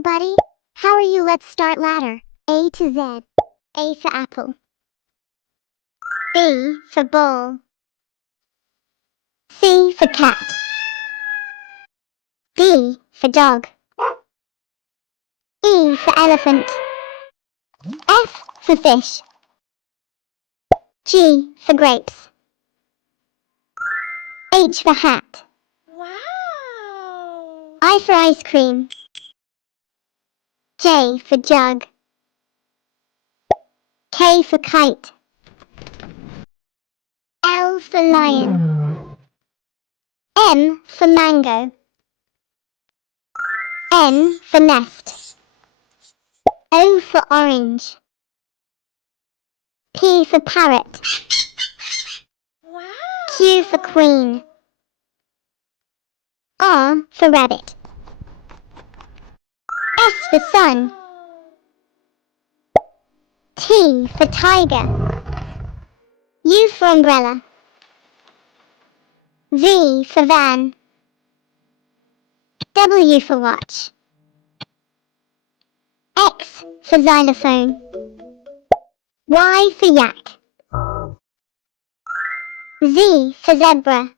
Hello, buddy. How are you? Let's start ladder. A to Z. A for apple. B for ball. C for cat. D for dog. E for elephant. F for fish. G for grapes. H for hat. Wow! I for ice cream. J for jug. K for kite. L for lion. M for mango. N for nest. O for orange. P for parrot. Wow! Q for queen. R for rabbit. S for sun. T for tiger. U for umbrella. V for van. W for watch. X for xylophone. Y for yak. Z for zebra.